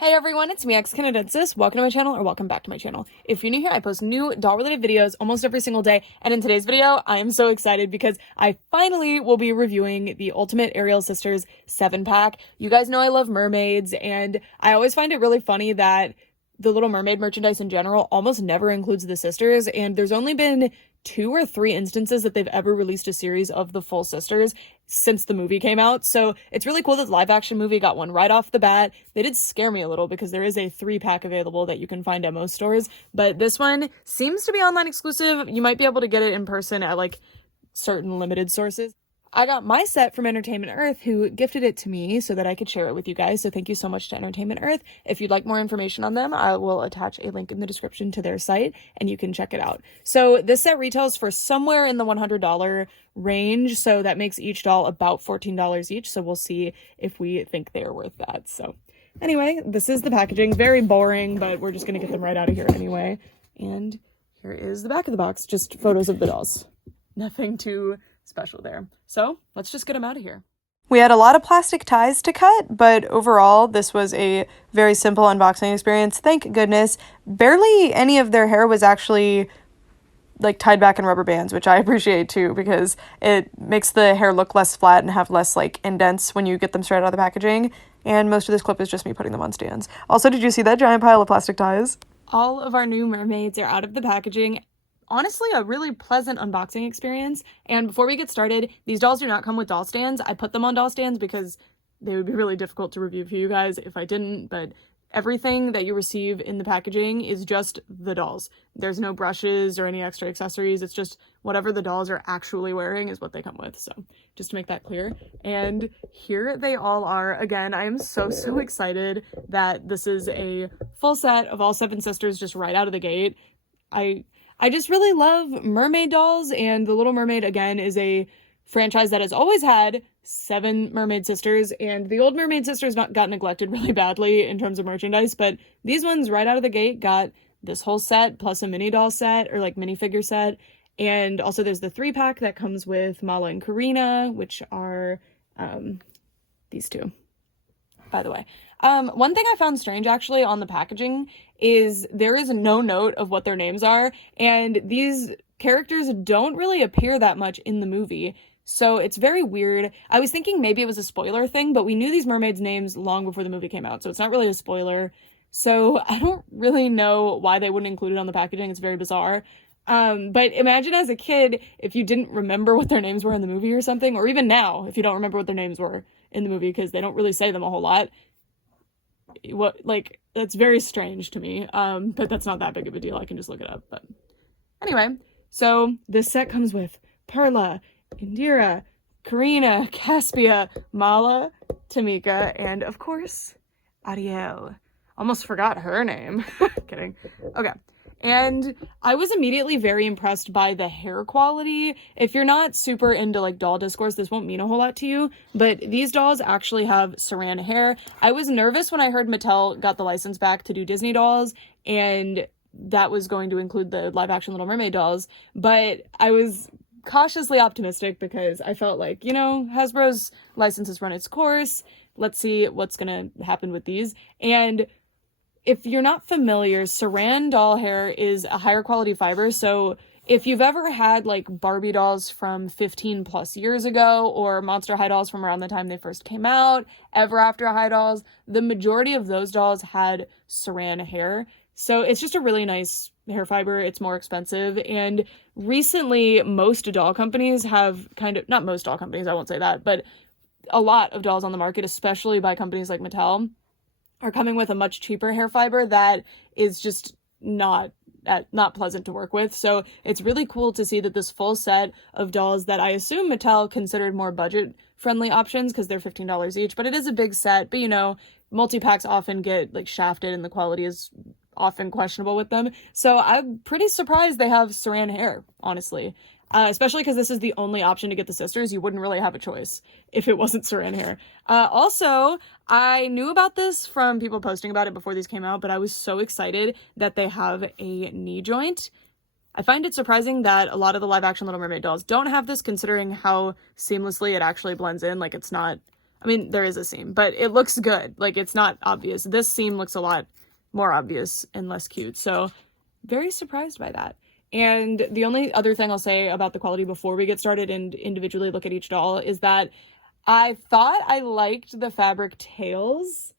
Hey everyone, it's me, Canadensis. Welcome to my channel, or welcome back to my channel. If you're new here, I post new doll-related videos almost every single day, and in today's video, I am so excited because I finally will be reviewing the Ultimate Ariel Sisters 7-pack. You guys know I love mermaids, and I always find it really funny that the Little Mermaid merchandise in general almost never includes the sisters, and there's only been 2 or 3 instances that they've ever released a series of the full sisters since the movie came out. So it's really cool that the live action movie got one right off the bat. They did scare me a little because there is a 3-pack available that you can find at most stores, but this one seems to be online exclusive. You might be able to get it in person at like certain limited sources. I got my set from Entertainment Earth, who gifted it to me so that I could share it with you guys. So thank you so much to Entertainment Earth. If you'd like more information on them, I will attach a link in the description to their site and you can check it out. So this set retails for somewhere in the $100 range. So that makes each doll about $14 each. So we'll see if we think they're worth that. So anyway, this is the packaging. Very boring, but we're just going to get them right out of here anyway. And here is the back of the box. Just photos of the dolls. Nothing too special there. So let's just get them out of here. We had a lot of plastic ties to cut, but overall this was a very simple unboxing experience. Thank goodness. Barely any of their hair was actually like tied back in rubber bands, which I appreciate too, because it makes the hair look less flat and have less like indents when you get them straight out of the packaging. And most of this clip is just me putting them on stands. Also, did you see that giant pile of plastic ties? All of our new mermaids are out of the packaging. Honestly, a really pleasant unboxing experience. And before we get started, these dolls do not come with doll stands. I put them on doll stands because they would be really difficult to review for you guys if I didn't, but everything that you receive in the packaging is just the dolls. There's no brushes or any extra accessories. It's just whatever the dolls are actually wearing is what they come with. So just to make that clear. And here they all are. Again, I am so excited that this is a full set of all 7 sisters just right out of the gate. I just really love mermaid dolls, and The Little Mermaid, again, is a franchise that has always had 7 mermaid sisters, and the old mermaid sisters got neglected really badly in terms of merchandise, but these ones right out of the gate got this whole set plus a mini doll set, or like minifigure set, and also there's the 3-pack that comes with Mala and Karina, which are these 2, by the way. One thing I found strange actually on the packaging is there is no note of what their names are, and these characters don't really appear that much in the movie, so it's very weird. I was thinking maybe it was a spoiler thing, but we knew these mermaids' names long before the movie came out, so it's not really a spoiler. So I don't really know why they wouldn't include it on the packaging. It's very bizarre. But imagine as a kid if you didn't remember what their names were in the movie or something, or even now if you don't remember what their names were in the movie, because they don't really say them a whole lot. That's very strange to me, but that's not that big of a deal. I can just look it up. But anyway, so this set comes with Perla, Indira, Karina, Caspia, Mala, Tamika, and of course Ariel. Almost forgot her name. Kidding. Okay. And I was immediately very impressed by the hair quality. If you're not super into like doll discourse, this won't mean a whole lot to you, but these dolls actually have saran hair. I was nervous when I heard Mattel got the license back to do Disney dolls, and that was going to include the live action Little Mermaid dolls, but I was cautiously optimistic because I felt like, you know, Hasbro's license has run its course. Let's see what's gonna happen with these. And if you're not familiar, saran doll hair is a higher quality fiber, so if you've ever had like Barbie dolls from 15 plus years ago, or Monster High dolls from around the time they first came out, Ever After High dolls, the majority of those dolls had saran hair. So it's just a really nice hair fiber. It's more expensive, and recently most doll companies have not most doll companies, I won't say that, but a lot of dolls on the market, especially by companies like Mattel, are coming with a much cheaper hair fiber that is just not pleasant to work with. So it's really cool to see that this full set of dolls that I assume Mattel considered more budget friendly options because they're $15 each, but it is a big set. But you know, multi-packs often get like shafted and the quality is often questionable with them. So I'm pretty surprised they have saran hair, honestly. Especially because this is the only option to get the sisters. You wouldn't really have a choice if it wasn't saran hair. Also, I knew about this from people posting about it before these came out, but I was so excited that they have a knee joint. I find it surprising that a lot of the live action Little Mermaid dolls don't have this, considering how seamlessly it actually blends in. Like, it's not I mean, there is a seam, but it looks good. Like, it's not obvious. This seam looks a lot more obvious and less cute. So very surprised by that. And the only other thing I'll say about the quality before we get started and individually look at each doll is that I thought I liked the fabric tails.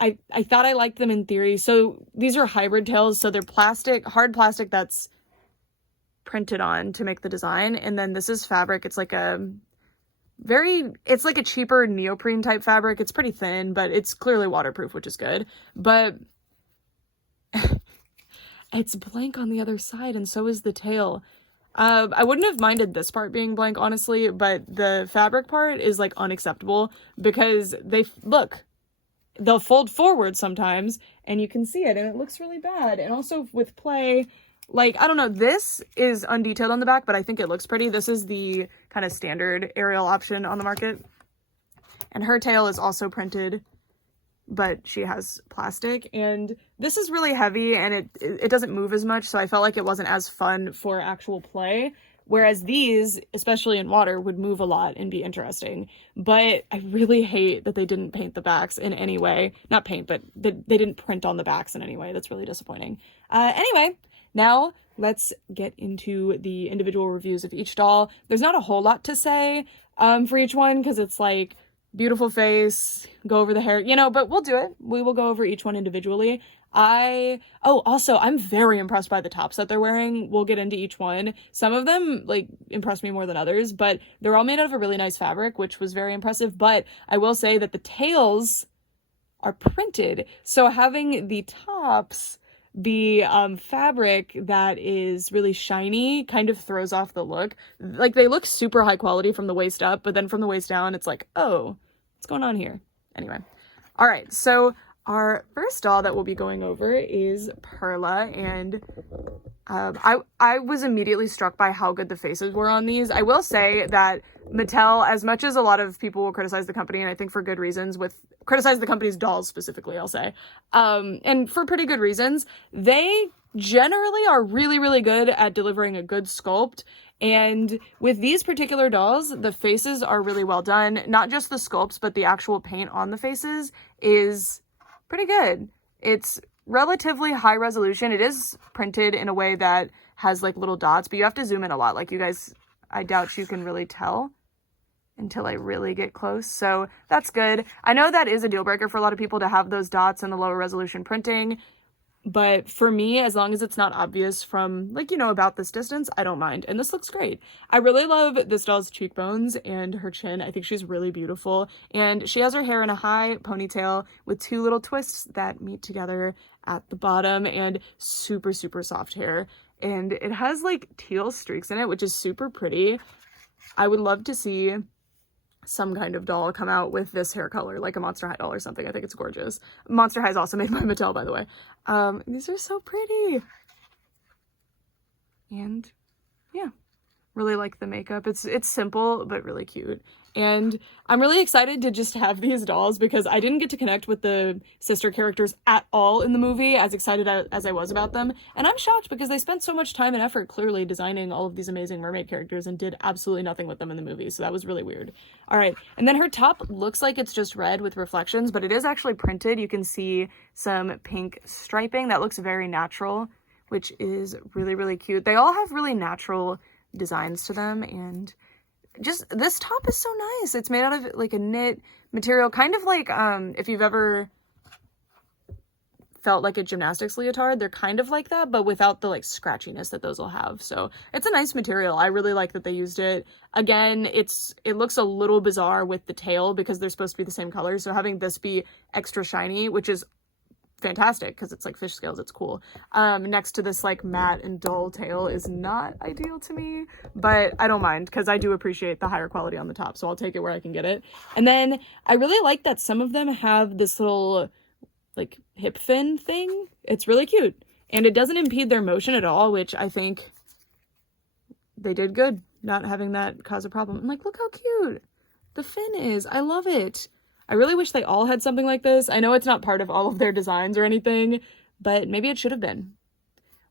I thought I liked them in theory. So these are hybrid tails. So they're plastic, hard plastic that's printed on to make the design. And then this is fabric. It's like a it's like a cheaper neoprene type fabric. It's pretty thin, but it's clearly waterproof, which is good. But it's blank on the other side, and so is the tail. I wouldn't have minded this part being blank, honestly, but the fabric part is like unacceptable because they'll fold forward sometimes and you can see it and it looks really bad. And also with play, like, I don't know, this is undetailed on the back, but I think it looks pretty. This is the kind of standard Ariel option on the market. And her tail is also printed, but she has plastic. And this is really heavy and it doesn't move as much, so I felt like it wasn't as fun for actual play. Whereas these, especially in water, would move a lot and be interesting. But I really hate that they didn't paint the backs in any way. Not paint, but they didn't print on the backs in any way. That's really disappointing. Anyway, now let's get into the individual reviews of each doll. There's not a whole lot to say for each one because it's like beautiful face, go over the hair, you know, but we'll do it. We will go over each one individually. Also, I'm very impressed by the tops that they're wearing. We'll get into each one. Some of them, like, impressed me more than others, but they're all made out of a really nice fabric, which was very impressive. But I will say that the tails are printed, so having the tops be fabric that is really shiny kind of throws off the look. Like, they look super high quality from the waist up, but then from the waist down, it's like, oh, what's going on here? Anyway. All right, so our first doll that we'll be going over is Perla, and I was immediately struck by how good the faces were on these. I will say that Mattel, as much as a lot of people will criticize the company, and I think for good reasons, criticize the company's dolls specifically, I'll say, and for pretty good reasons, they generally are really, really good at delivering a good sculpt. And with these particular dolls, the faces are really well done. Not just the sculpts, but the actual paint on the faces is pretty good. It's relatively high resolution. It is printed in a way that has like little dots, but you have to zoom in a lot. Like, you guys, I doubt you can really tell until I really get close. So that's good. I know that is a deal breaker for a lot of people to have those dots and the lower resolution printing. But for me, as long as it's not obvious from, like, you know, about this distance, I don't mind. And this looks great. I really love this doll's cheekbones and her chin. I think she's really beautiful. And she has her hair in a high ponytail with two little twists that meet together at the bottom, and super, super soft hair. And it has, like, teal streaks in it, which is super pretty. I would love to see some kind of doll come out with this hair color, like a Monster High doll or something. I think it's gorgeous. Monster High is also made by Mattel, by the way. These are so pretty. And yeah, really like the makeup. It's simple, but really cute. And I'm really excited to just have these dolls because I didn't get to connect with the sister characters at all in the movie, as excited as I was about them. And I'm shocked because they spent so much time and effort clearly designing all of these amazing mermaid characters and did absolutely nothing with them in the movie. So that was really weird. All right. And then her top looks like it's just red with reflections, but it is actually printed. You can see some pink striping that looks very natural, which is really, really cute. They all have really natural designs to them, and just this top is so nice. It's made out of like a knit material, kind of like if you've ever felt like a gymnastics leotard, they're kind of like that, but without the like scratchiness that those will have. So it's a nice material. I really like that they used it. Again, it looks a little bizarre with the tail because they're supposed to be the same color, so having this be extra shiny, which is fantastic because it's like fish scales, it's cool, next to this like matte and dull tail is not ideal to me, but I don't mind because I do appreciate the higher quality on the top, so I'll take it where I can get it. And then I really like that some of them have this little like hip fin thing. It's really cute and it doesn't impede their motion at all, which I think they did good not having that cause a problem. I'm like, look how cute the fin is. I love it. I really wish they all had something like this. I know it's not part of all of their designs or anything, but maybe it should have been.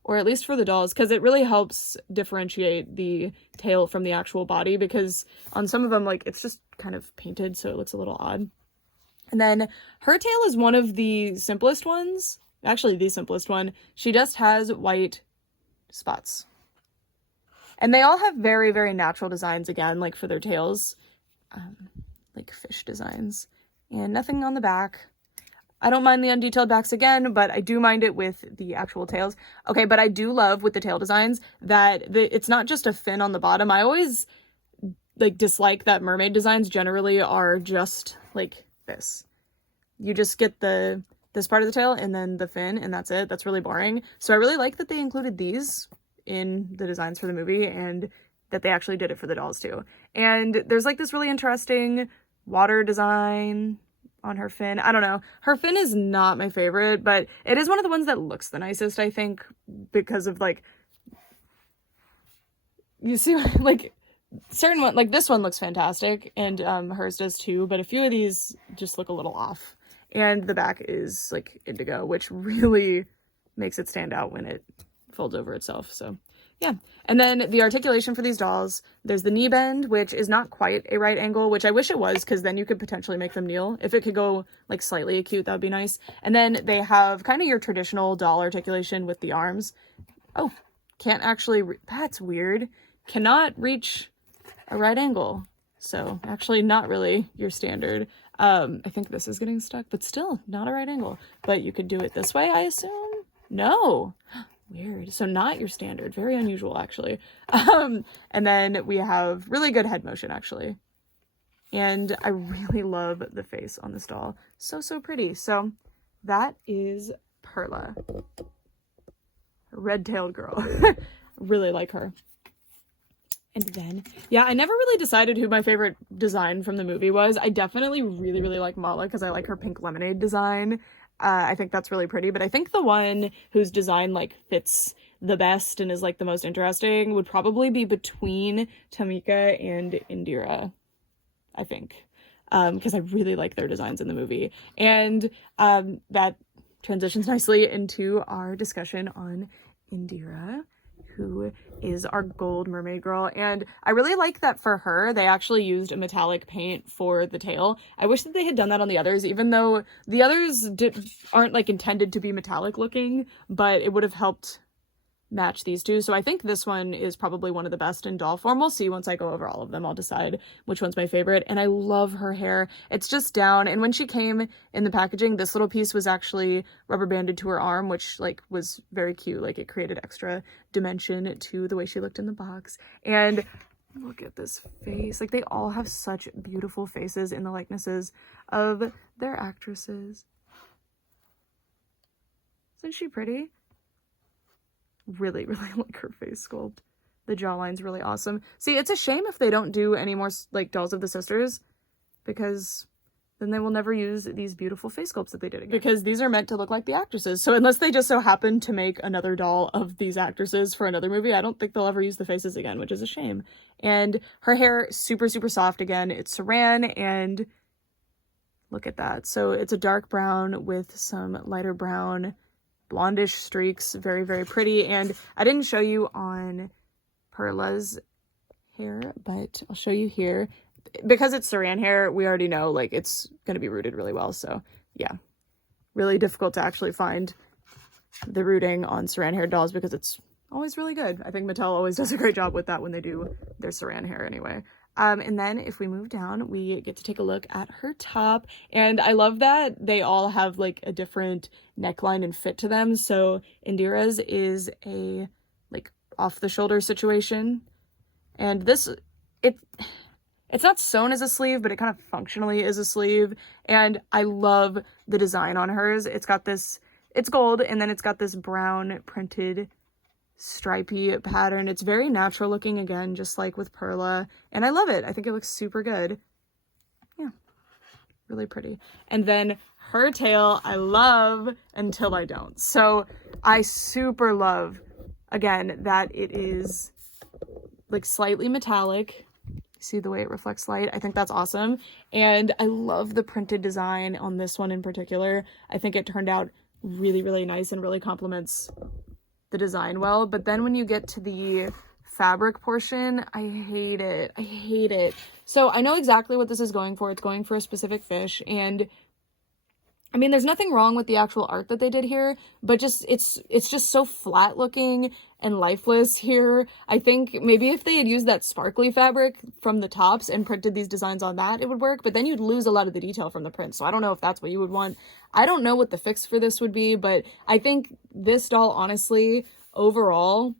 or at least for the dolls, because it really helps differentiate the tail from the actual body, because on some of them, like, it's just kind of painted, so it looks a little odd. And then her tail is one of the simplest ones, actually the simplest one. She just has white spots. And they all have very, very natural designs again, like for their tails, like fish designs, and nothing on the back. I don't mind the undetailed backs again, but I do mind it with the actual tails. Okay, but I do love with the tail designs that it's not just a fin on the bottom. I always like dislike that mermaid designs generally are just like this. You just get this part of the tail and then the fin, and that's it. That's really boring. So I really like that they included these in the designs for the movie, and that they actually did it for the dolls too. And there's like this really interesting water design on her fin. I don't know. Her fin is not my favorite, but it is one of the ones that looks the nicest, I think, because of like, you see, like certain one, like this one looks fantastic, and hers does too, but a few of these just look a little off. And the back is like indigo, which really makes it stand out when it folds over itself. So yeah. And then the articulation for these dolls, there's the knee bend, which is not quite a right angle, which I wish it was, because then you could potentially make them kneel. If it could go like slightly acute, that would be nice. And then they have kind of your traditional doll articulation with the arms. Oh, can't actually, that's weird. Cannot reach a right angle. So actually not really your standard. I think this is getting stuck, but still not a right angle. But you could do it this way, I assume? No. Weird. So not your standard. Very unusual, actually. And then we have really good head motion, actually. And I really love the face on this doll. So, so pretty. So that is Perla. Red-tailed girl. Really like her. And then, yeah, I never really decided who my favorite design from the movie was. I definitely really, really like Mala because I like her pink lemonade design. I think that's really pretty, but I think the one whose design like fits the best and is like the most interesting would probably be between Tamika and Indira, I think, because I really like their designs in the movie. And that transitions nicely into our discussion on Indira, who is our gold mermaid girl. And I really like that for her, they actually used a metallic paint for the tail. I wish that they had done that on the others, even though the others aren't like intended to be metallic looking, but it would have helped match these two. So I think this one is probably one of the best in doll form. We'll see once I go over all of them. I'll decide which one's my favorite. And I love her hair. It's just down. And when she came in the packaging, this little piece was actually rubber banded to her arm, which like was very cute. Like it created extra dimension to the way she looked in the box. And look at this face. Like they all have such beautiful faces in the likenesses of their actresses. Isn't she pretty? Really, really like her face sculpt. The jawline's really awesome. See, it's a shame if they don't do any more like dolls of the sisters, because then they will never use these beautiful face sculpts that they did again. Because these are meant to look like the actresses. So unless they just so happen to make another doll of these actresses for another movie, I don't think they'll ever use the faces again, which is a shame. And her hair, super, super soft again. It's saran, and look at that. So it's a dark brown with some lighter brown blondish streaks. Very, very pretty. And I didn't show you on Perla's hair, but I'll show you here. Because it's saran hair, we already know like it's going to be rooted really well. So yeah, really difficult to actually find the rooting on saran hair dolls because it's always really good. I think Mattel always does a great job with that when they do their saran hair anyway. And then if we move down, we get to take a look at her top. And I love that they all have like a different neckline and fit to them. So Indira's is a like off the shoulder situation. And this, it's not sewn as a sleeve, but it kind of functionally is a sleeve. And I love the design on hers. It's got this, it's gold, and then it's got this brown printed stripy pattern. It's very natural looking again, just like with Perla, and I love it. I think it looks super good. Yeah, really pretty. And then her tail I love until I don't. So I super love again that it is like slightly metallic. See the way it reflects light? I think that's awesome. And I love the printed design on this one in particular. I think it turned out really, really nice and really complements the design well, but then when you get to the fabric portion, I hate it. I hate it. So I know exactly what this is going for. It's going for a specific fish, and I mean, there's nothing wrong with the actual art that they did here, but just it's just so flat looking and lifeless here. I think maybe if they had used that sparkly fabric from the tops and printed these designs on that, it would work, but then you'd lose a lot of the detail from the print. So I don't know if that's what you would want. I don't know what the fix for this would be, but I think this doll, honestly, overall,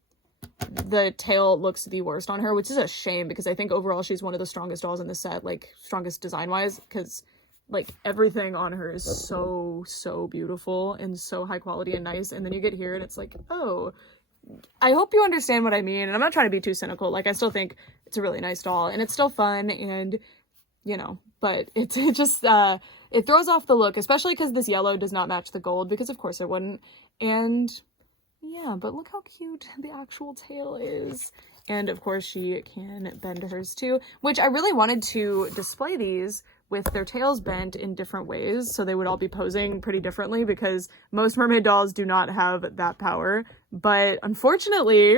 the tail looks the worst on her, which is a shame because I think overall she's one of the strongest dolls in the set, like strongest design-wise, because like everything on her is so beautiful and so high quality and nice, and then you get here and it's like, oh, I hope you understand what I mean. And I'm not trying to be too cynical. Like, I still think it's a really nice doll and it's still fun, and you know, but it just it throws off the look, especially because this yellow does not match the gold, because of course it wouldn't. And yeah, but look how cute the actual tail is. And of course she can bend hers too, which I really wanted to display these with their tails bent in different ways, so they would all be posing pretty differently, because most mermaid dolls do not have that power. But unfortunately,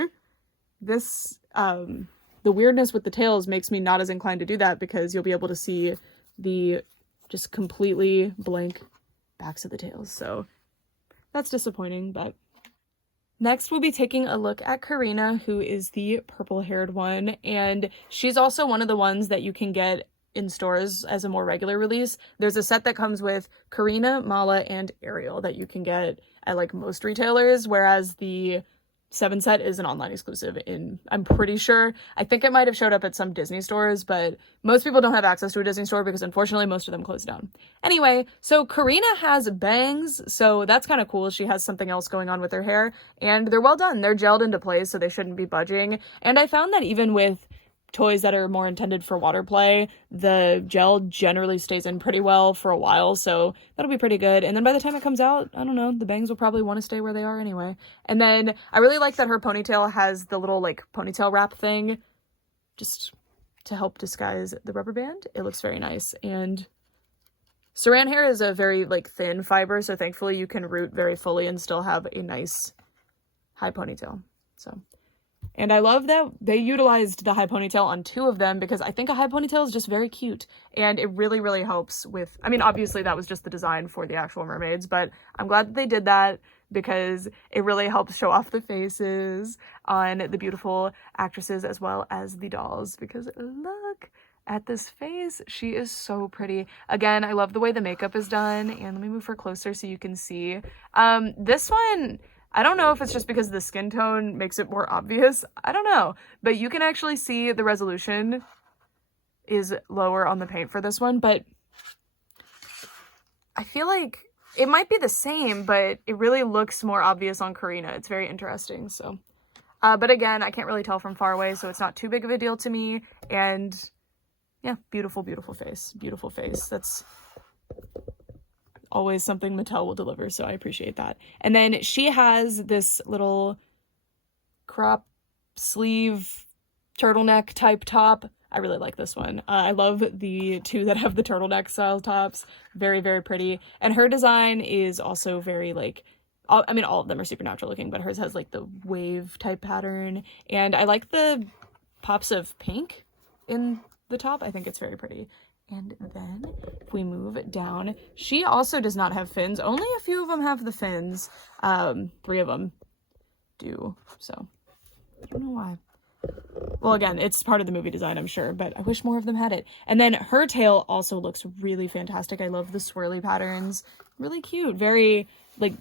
this the weirdness with the tails makes me not as inclined to do that, because you'll be able to see the just completely blank backs of the tails. So that's disappointing. But next, we'll be taking a look at Karina, who is the purple-haired one, and she's also one of the ones that you can get in stores as a more regular release. There's a set that comes with Karina, Mala, and Ariel that you can get at like most retailers, whereas the 7 set is an online exclusive in, I'm pretty sure. I think it might have showed up at some Disney stores, but most people don't have access to a Disney store because unfortunately most of them closed down. Anyway, so Karina has bangs, so that's kind of cool. She has something else going on with her hair, and they're well done. They're gelled into place, so they shouldn't be budging. And I found that even with toys that are more intended for water play, the gel generally stays in pretty well for a while, so that'll be pretty good. And then by the time it comes out, I don't know, the bangs will probably want to stay where they are anyway. And then I really like that her ponytail has the little like ponytail wrap thing just to help disguise the rubber band. It looks very nice. And saran hair is a very like thin fiber, so thankfully you can root very fully and still have a nice high ponytail. So, and I love that they utilized the high ponytail on 2 of them, because I think a high ponytail is just very cute, and it really, really helps with, I mean, obviously that was just the design for the actual mermaids, but I'm glad that they did that because it really helps show off the faces on the beautiful actresses as well as the dolls, because look at this face. She is so pretty. Again, I love the way the makeup is done, and let me move her closer so you can see. This one, I don't know if it's just because the skin tone makes it more obvious. I don't know. But you can actually see the resolution is lower on the paint for this one. But I feel like it might be the same, but it really looks more obvious on Karina. It's very interesting. So, but again, I can't really tell from far away, so it's not too big of a deal to me. And yeah, beautiful, beautiful face. Beautiful face. That's always something Mattel will deliver, so I appreciate that. And then she has this little crop sleeve turtleneck type top. I really like this one. I love the 2 that have the turtleneck style tops. Very, very pretty. And her design is also very like, I mean, all of them are supernatural looking, but hers has like the wave type pattern. And I like the pops of pink in the top. I think it's very pretty. And then if we move down, she also does not have fins. Only a few of them have the fins. 3 of them do. So I don't know why. Well, again, it's part of the movie design, I'm sure, but I wish more of them had it. And then her tail also looks really fantastic. I love the swirly patterns. Really cute. Very, like,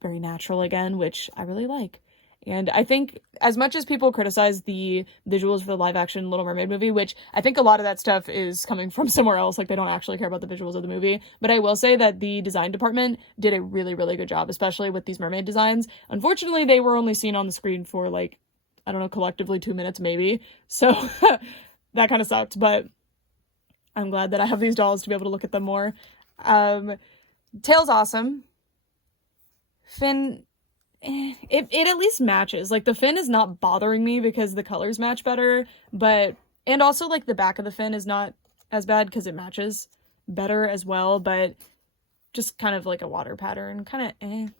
very natural again, which I really like. And I think as much as people criticize the visuals for the live action Little Mermaid movie, which I think a lot of that stuff is coming from somewhere else, like they don't actually care about the visuals of the movie, but I will say that the design department did a really, really good job, especially with these mermaid designs. Unfortunately, they were only seen on the screen for like, I don't know, collectively 2 minutes maybe. So that kind of sucked, but I'm glad that I have these dolls to be able to look at them more. Tail's awesome. Fin, it at least matches. Like, the fin is not bothering me because the colors match better, but, and also, like, the back of the fin is not as bad because it matches better as well, but just kind of like a water pattern, kind of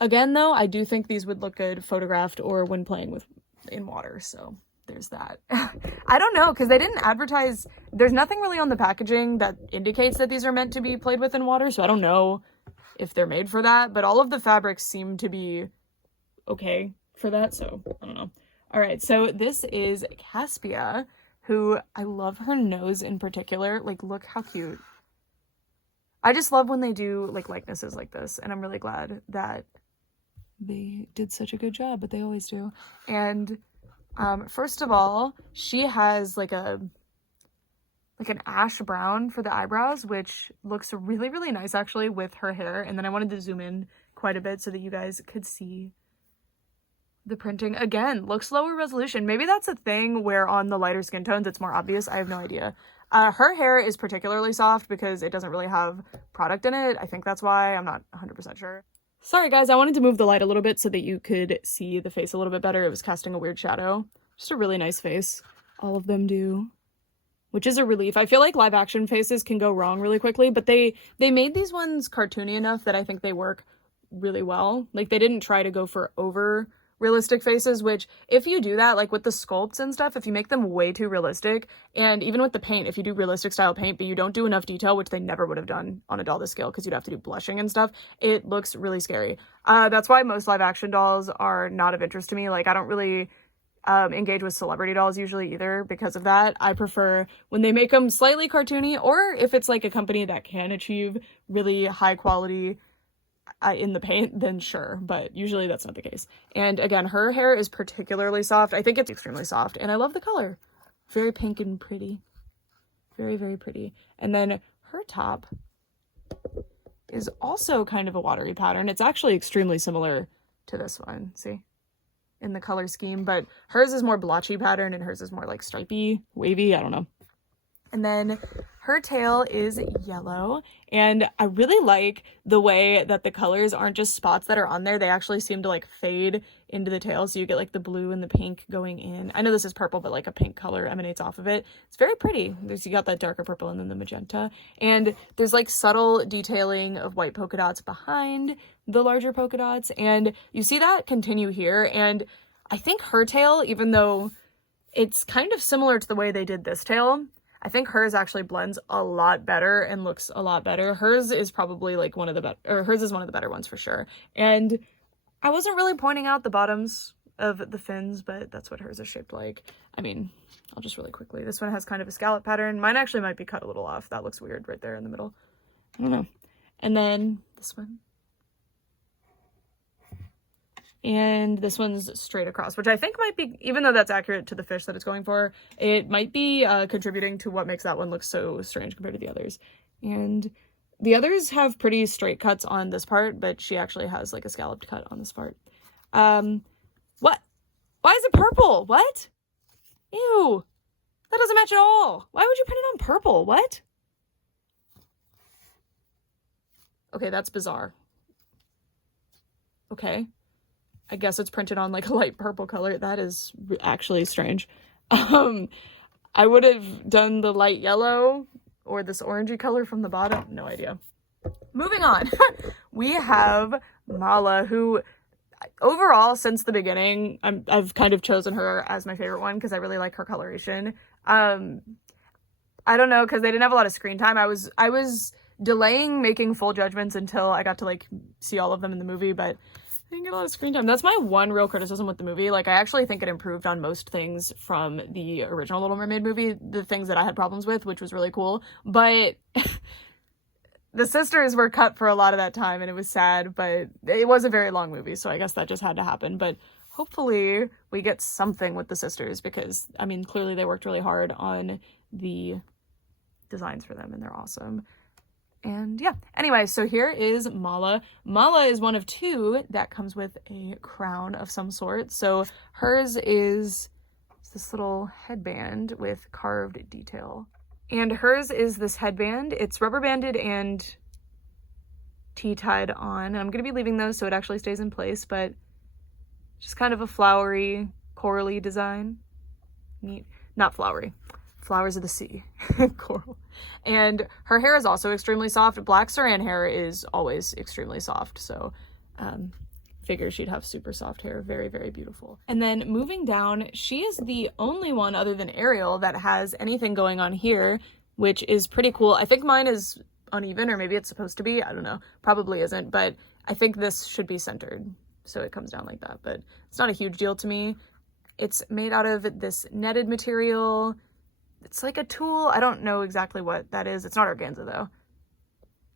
Again, though, I do think these would look good photographed or when playing in water, so there's that. I don't know, because they didn't advertise, there's nothing really on the packaging that indicates that these are meant to be played with in water, so I don't know if they're made for that, but all of the fabrics seem to be okay for that, so I don't know. All right, so this is Caspia, who I love her nose in particular. Like, look how cute. I just love when they do like likenesses like this, and I'm really glad that they did such a good job, but they always do. And first of all, she has like an ash brown for the eyebrows, which looks really, really nice actually with her hair. And then I wanted to zoom in quite a bit so that you guys could see the printing. Again, looks lower resolution. Maybe that's a thing where on the lighter skin tones it's more obvious. I have no idea. Her hair is particularly soft because it doesn't really have product in it. I think that's why. I'm not 100% sure. Sorry guys, I wanted to move the light a little bit so that you could see the face a little bit better. It was casting a weird shadow. Just a really nice face. All of them do. Which is a relief. I feel like live action faces can go wrong really quickly, but they made these ones cartoony enough that I think they work really well. Like, they didn't try to go for over realistic faces, which if you do that, like with the sculpts and stuff, if you make them way too realistic, and even with the paint, if you do realistic style paint but you don't do enough detail, which they never would have done on a doll this scale because you'd have to do blushing and stuff, it looks really scary. That's why most live action dolls are not of interest to me. Like, I don't really engage with celebrity dolls usually either because of that. I prefer when they make them slightly cartoony, or if it's like a company that can achieve really high quality in the paint, then sure, but usually that's not the case. And again, her hair is particularly soft. I think it's extremely soft, and I love the color. Very pink and pretty. Very, very pretty. And then her top is also kind of a watery pattern. It's actually extremely similar to this one, see? In the color scheme, but hers is more blotchy pattern and hers is more like stripy, wavy, I don't know. And then her tail is yellow, and I really like the way that the colors aren't just spots that are on there. They actually seem to like fade into the tail, so you get like the blue and the pink going in. I know this is purple, but like a pink color emanates off of it. It's very pretty. You got that darker purple and then the magenta, and there's like subtle detailing of white polka dots behind the larger polka dots, and you see that continue here. And I think her tail, even though it's kind of similar to the way they did this tail, I think hers actually blends a lot better and looks a lot better. Hers is probably like one of the better, or hers is one of the better ones for sure. And I wasn't really pointing out the bottoms of the fins, but that's what hers is shaped like. I mean, I'll just really quickly. This one has kind of a scallop pattern. Mine actually might be cut a little off. That looks weird right there in the middle. I don't know. And then this one. And this one's straight across, which I think might be, even though that's accurate to the fish that it's going for, it might be contributing to what makes that one look so strange compared to the others. And the others have pretty straight cuts on this part, but she actually has like a scalloped cut on this part. What? Why is it purple? What? Ew. That doesn't match at all. Why would you put it on purple? What? Okay, that's bizarre. Okay. I guess it's printed on like a light purple color. That is actually strange. I would have done the light yellow or this orangey color from the bottom. No idea. Moving on. We have Mala, who overall since the beginning, I've kind of chosen her as my favorite one because I really like her coloration. I don't know, because they didn't have a lot of screen time. I was delaying making full judgments until I got to like see all of them in the movie, but I didn't get a lot of screen time. That's my one real criticism with the movie. Like, I actually think it improved on most things from the original Little Mermaid movie, the things that I had problems with, which was really cool. But the sisters were cut for a lot of that time, and it was sad, but it was a very long movie, so I guess that just had to happen. But hopefully we get something with the sisters, because, I mean, clearly they worked really hard on the designs for them, and they're awesome. And yeah, anyway, so here is Mala. Mala is one of two that comes with a crown of some sort. So hers is this little headband with carved detail. And hers is this headband. It's rubber banded and tea-tied on. I'm going to be leaving those so it actually stays in place, but just kind of a flowery, corally design. Neat. Not flowery. Flowers of the sea. Coral. And her hair is also extremely soft. Black saran hair is always extremely soft, so figure she'd have super soft hair. Very, very beautiful. And then moving down, she is the only one other than Ariel that has anything going on here, which is pretty cool. I think mine is uneven, or maybe it's supposed to be. I don't know. Probably isn't, but I think this should be centered, so it comes down like that. But it's not a huge deal to me. It's made out of this netted material. It's like a tulle. I don't know exactly what that is. It's not organza though.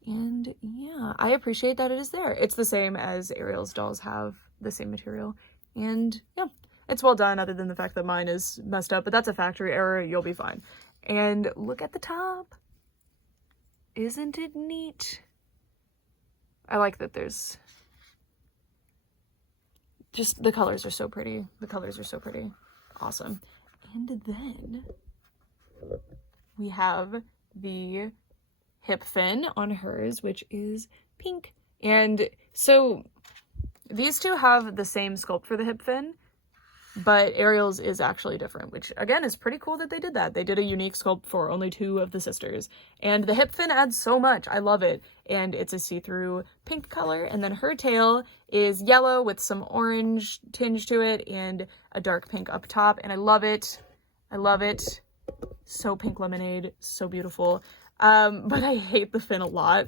And yeah, I appreciate that it is there. It's the same as Ariel's dolls have the same material. And yeah, it's well done, other than the fact that mine is messed up, but that's a factory error. You'll be fine. And look at the top. Isn't it neat? I like that there's just, the colors are so pretty. The colors are so pretty. Awesome. And then we have the hip fin on hers, which is pink. And so these two have the same sculpt for the hip fin, but Ariel's is actually different, which again is pretty cool that they did that. They did a unique sculpt for only two of the sisters, and the hip fin adds so much. I love it. And it's a see-through pink color, and then her tail is yellow with some orange tinge to it and a dark pink up top, and I love it. I love it. So pink lemonade, so beautiful. But I hate the fin a lot.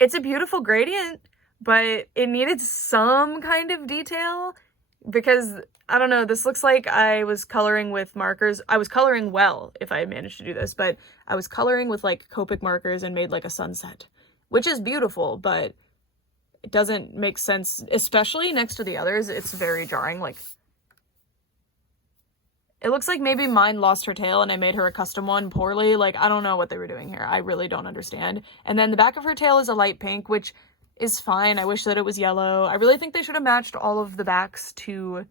It's a beautiful gradient, but it needed some kind of detail, because I don't know, this looks like I was coloring with markers. I was coloring well, if I managed to do this, but I was coloring with like Copic markers and made like a sunset, which is beautiful, but it doesn't make sense, especially next to the others. It's very jarring. Like, it looks like maybe mine lost her tail and I made her a custom one poorly. Like, I don't know what they were doing here. I really don't understand. And then the back of her tail is a light pink, which is fine. I wish that it was yellow. I really think they should have matched all of the backs to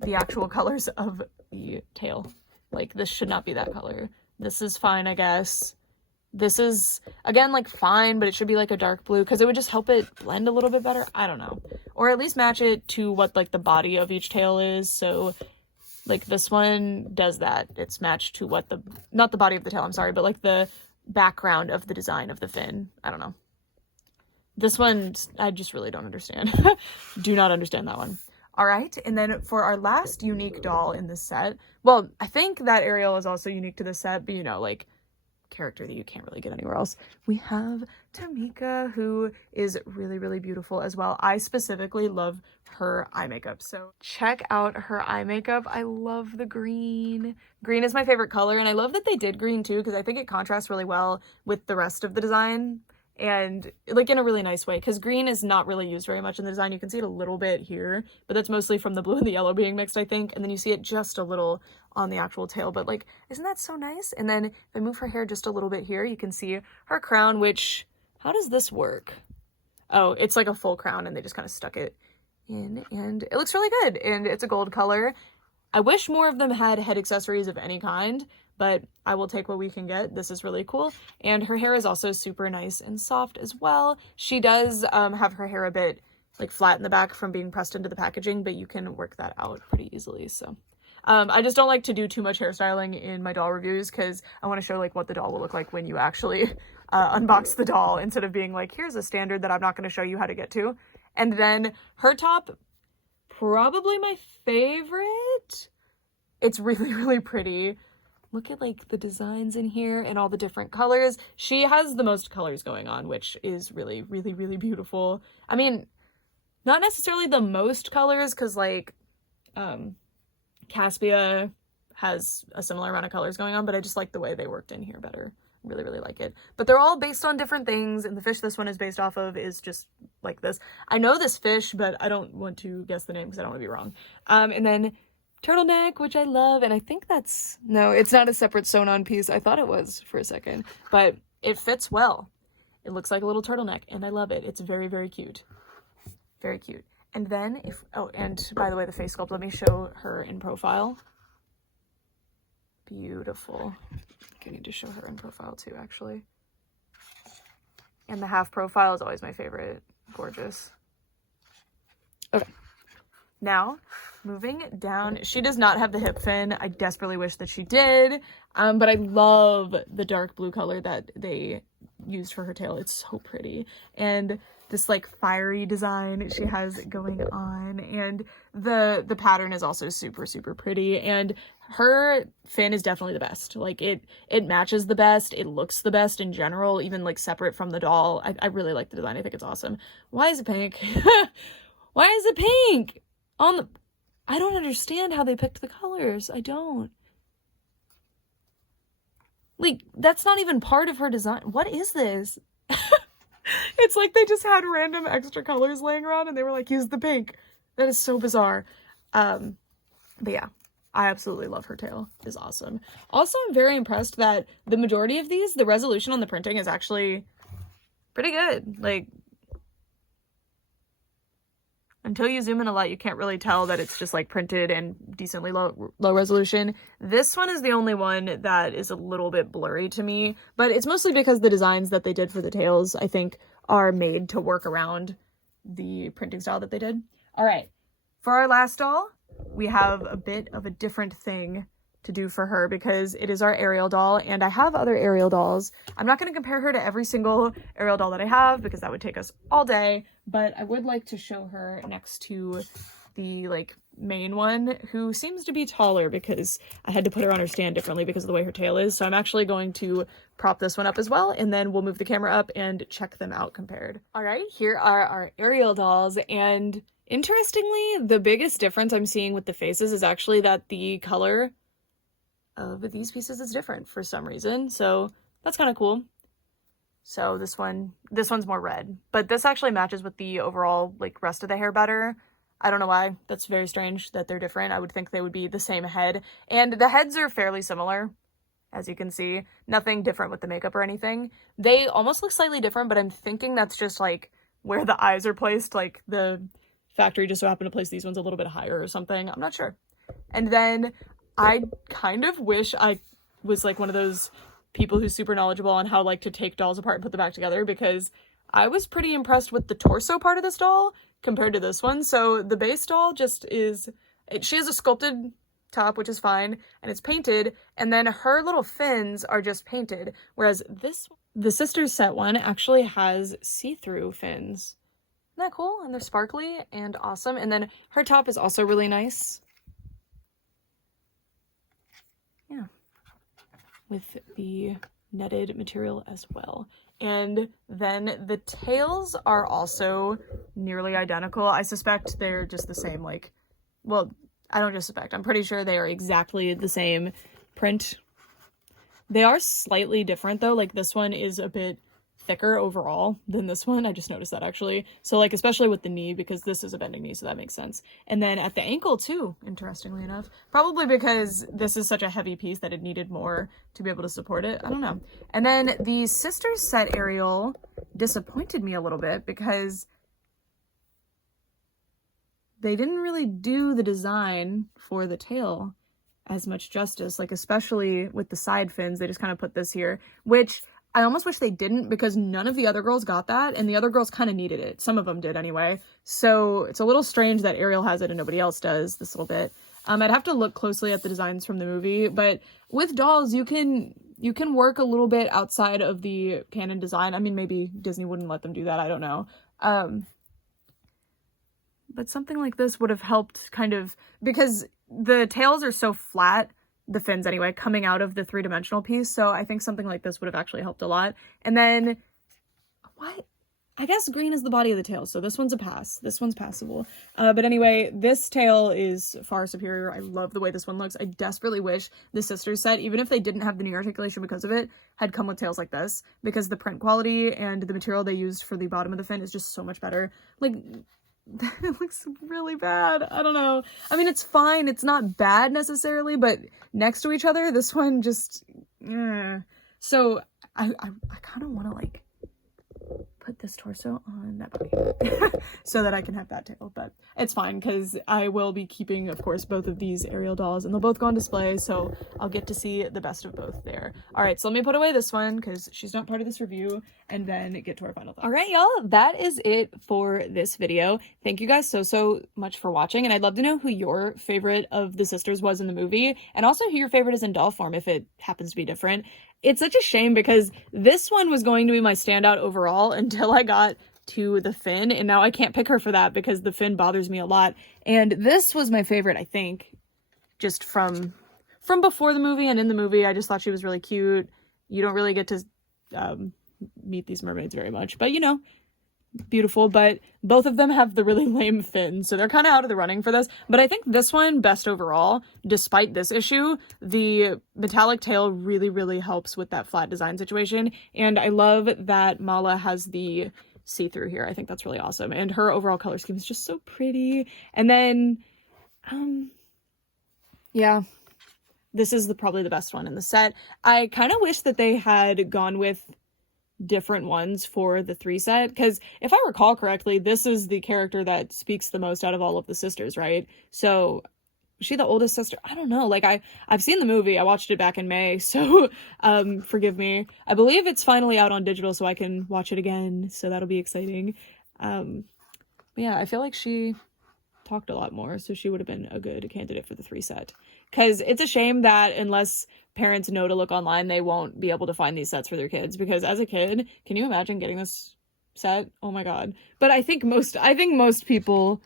the actual colors of the tail. Like, this should not be that color. This is fine, I guess. This is, again, like, fine, but it should be like a dark blue, because it would just help it blend a little bit better. I don't know. Or at least match it to what, like, the body of each tail is. So, like, this one does that. It's matched to what the, not the body of the tail, I'm sorry, but like the background of the design of the fin. I don't know. This one, I just really don't understand. Do not understand that one. All right, and then for our last unique doll in this set, well, I think that Ariel is also unique to this set, but you know, like, character that you can't really get anywhere else. We have Tamika, who is really, really beautiful as well. I specifically love her eye makeup, so check out her eye makeup. I love the green. Green is my favorite color, and I love that they did green too, because I think it contrasts really well with the rest of the design, and like in a really nice way, because green is not really used very much in the design. You can see it a little bit here, but that's mostly from the blue and the yellow being mixed, I think, and then you see it just a little on the actual tail. But like, isn't that so nice? And then if I move her hair just a little bit here, you can see her crown, which, how does this work? Oh, it's like a full crown and they just kind of stuck it in, and it looks really good, and it's a gold color. I wish more of them had head accessories of any kind, but I will take what we can get. This is really cool. And her hair is also super nice and soft as well. She does have her hair a bit like flat in the back from being pressed into the packaging, but you can work that out pretty easily. So I just don't like to do too much hairstyling in my doll reviews, because I want to show like what the doll will look like when you actually unbox the doll, instead of being like, here's a standard that I'm not going to show you how to get to. And then her top, probably my favorite. It's really, really pretty. Look at like the designs in here and all the different colors. She has the most colors going on, which is really, really, really beautiful. I mean, not necessarily the most colors, because like Caspia has a similar amount of colors going on, but I just like the way they worked in here better. Really, really like it. But they're all based on different things, and the fish this one is based off of is just like this. I know this fish, but I don't want to guess the name because I don't want to be wrong. And then turtleneck, which I love, and I think that's, no, it's not a separate sewn-on piece. I thought it was for a second, but it fits well. It looks like a little turtleneck, and I love it. It's very, very cute. Very cute. And then if, oh, and by the way, the face sculpt, let me show her in profile. Beautiful. I need to show her in profile too, actually. And the half profile is always my favorite. Gorgeous. Okay. Now, moving down, she does not have the hip fin. I desperately wish that she did, but I love the dark blue color that they used for her tail. It's so pretty. And this like fiery design she has going on, and the pattern is also super, super pretty. And her fin is definitely the best. Like it matches the best, it looks the best in general, even like separate from the doll. I really like the design. I think it's awesome. Why is it pink? Why is it pink on the... I don't understand how they picked the colors. I don't. Like, that's not even part of her design. What is this? It's like they just had random extra colors laying around and they were like, use the pink. That is so bizarre. But yeah, I absolutely love her tail. It is awesome. Also, I'm very impressed that the majority of these, the resolution on the printing is actually pretty good. Like, until you zoom in a lot, you can't really tell that it's just like printed and decently low resolution. This one is the only one that is a little bit blurry to me, but it's mostly because the designs that they did for the tails, I think, are made to work around the printing style that they did. All right, for our last doll, we have a bit of a different thing to do for her because it is our Ariel doll, and I have other Ariel dolls. I'm not going to compare her to every single Ariel doll that I have because that would take us all day, but I would like to show her next to the like main one, who seems to be taller because I had to put her on her stand differently because of the way her tail is. So I'm actually going to prop this one up as well, and then we'll move the camera up and check them out compared. All right, here are our Ariel dolls, and interestingly, the biggest difference I'm seeing with the faces is actually that the color of these pieces is different for some reason, so that's kind of cool. So this one's more red, but this actually matches with the overall like rest of the hair better. I don't know why. That's very strange that they're different. I would think they would be the same head, and the heads are fairly similar, as you can see. Nothing different with the makeup or anything. They almost look slightly different, but I'm thinking that's just like where the eyes are placed. Like the factory just so happened to place these ones a little bit higher or something. I'm not sure. And then I kind of wish I was like one of those people who's super knowledgeable on how like to take dolls apart and put them back together, because I was pretty impressed with the torso part of this doll compared to this one. So the base doll just is, she has a sculpted top, which is fine, and it's painted, and then her little fins are just painted, whereas the Sisters set one actually has see-through fins. Isn't that cool? And they're sparkly and awesome. And then her top is also really nice. Yeah, with the netted material as well. And then the tails are also nearly identical. I suspect they're just the same, like, well, I don't just suspect, I'm pretty sure they are exactly the same print. They are slightly different though, like this one is a bit thicker overall than this one. I just noticed that actually. So like, especially with the knee, because this is a bending knee, so that makes sense. And then at the ankle too, interestingly enough, probably because this is such a heavy piece that it needed more to be able to support it. I don't know. And then the Sisters set Ariel disappointed me a little bit because they didn't really do the design for the tail as much justice, like especially with the side fins. They just kind of put this here, which I almost wish they didn't, because none of the other girls got that, and the other girls kind of needed it. Some of them did anyway. So it's a little strange that Ariel has it and nobody else does this little bit. I'd have to look closely at the designs from the movie, but with dolls, you can work a little bit outside of the canon design. I mean, maybe Disney wouldn't let them do that. I don't know. But something like this would have helped kind of, because the tails are so flat, the fins anyway, coming out of the three-dimensional piece. So I think something like this would have actually helped a lot. And then, what? I guess green is the body of the tail, so this one's a pass. This one's passable. But anyway, this tail is far superior. I love the way this one looks. I desperately wish the Sisters set, even if they didn't have the knee articulation because of it, had come with tails like this, because the print quality and the material they used for the bottom of the fin is just so much better. Like, it looks really bad. I don't know. I mean, it's fine. It's not bad necessarily, but next to each other, this one just, So I kind of want to like put this torso on that body so that I can have that tail, but it's fine because I will be keeping, of course, both of these Ariel dolls, and they'll both go on display, so I'll get to see the best of both there. All right, so let me put away this one because she's not part of this review, and then get to our final thoughts. All right, y'all, that is it for this video. Thank you guys so much for watching, and I'd love to know who your favorite of the Sisters was in the movie, and also who your favorite is in doll form if it happens to be different. it's such a shame because this one was going to be my standout overall until I got to the fin, and now I can't pick her for that because the fin bothers me a lot. And this was my favorite, I think, just from before the movie and in the movie. I just thought she was really cute. You don't really get to meet these mermaids very much, but you know, beautiful. But both of them have the really lame fin, so they're kind of out of the running for this. But I think this one, best overall, despite this issue. The metallic tail really, really helps with that flat design situation, and I love that Mala has the see-through here. I think that's really awesome, and her overall color scheme is just so pretty. And then yeah, this is probably the best one in the set. I kind of wish that they had gone with different ones for the 3 set, because if I recall correctly, this is the character that speaks the most out of all of the sisters, right? So is she the oldest sister? I don't know. Like, I've seen the movie. I watched it back in May, so forgive me. I believe it's finally out on digital, so I can watch it again, so that'll be exciting. Yeah, I feel like she talked a lot more, so she would have been a good candidate for the 3 set. Because it's a shame that unless parents know to look online, they won't be able to find these sets for their kids. Because as a kid, can you imagine getting this set? Oh my god. But I think most people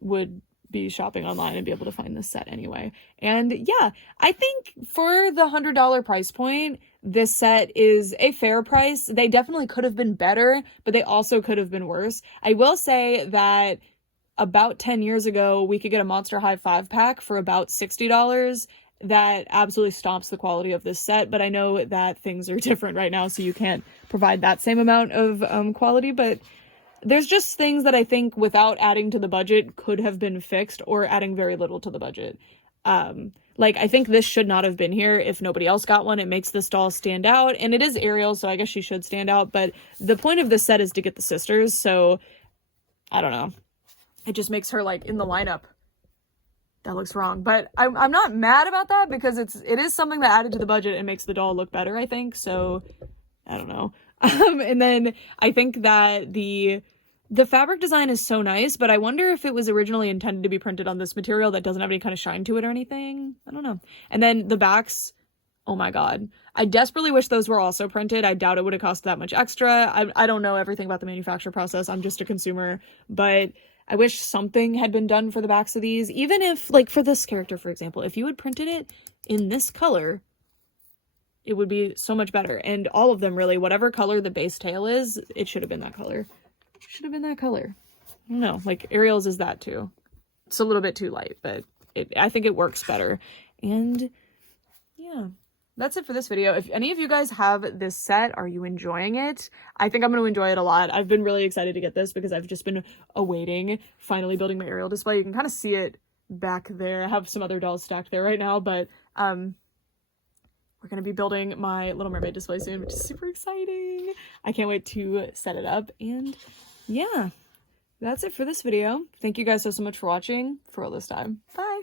would be shopping online and be able to find this set anyway. And yeah, I think for the $100 price point, this set is a fair price. They definitely could have been better, but they also could have been worse. I will say that about 10 years ago, we could get a Monster High 5-pack for about $60. That absolutely stomps the quality of this set, but I know that things are different right now, so you can't provide that same amount of quality. But there's just things that I think, without adding to the budget, could have been fixed, or adding very little to the budget. Like, I think this should not have been here if nobody else got one. It makes this doll stand out, and it is Ariel, so I guess she should stand out, but the point of this set is to get the sisters, so I don't know. It just makes her, like, in the lineup. That looks wrong, but I'm not mad about that, because it is something that added to the budget and makes the doll look better, I think, so I don't know. And then I think that the fabric design is so nice, but I wonder if it was originally intended to be printed on this material that doesn't have any kind of shine to it or anything. I don't know. And then the backs, oh my god. I desperately wish those were also printed. I doubt it would have cost that much extra. I don't know everything about the manufacture process. I'm just a consumer, but I wish something had been done for the backs of these. Even if, like, for this character, for example, if you had printed it in this color, it would be so much better. And all of them, really, whatever color the base tail is, it should have been that color. Should have been that color. I don't know, like, Ariel's is that too. It's a little bit too light, but I think it works better. And yeah, that's it for this video. If any of you guys have this set, are you enjoying it? I think I'm going to enjoy it a lot. I've been really excited to get this because I've just been awaiting finally building my Ariel display. You can kind of see it back there. I have some other dolls stacked there right now, but we're going to be building my Little Mermaid display soon, which is super exciting. I can't wait to set it up. And yeah, that's it for this video. Thank you guys so much for watching for all this time. Bye!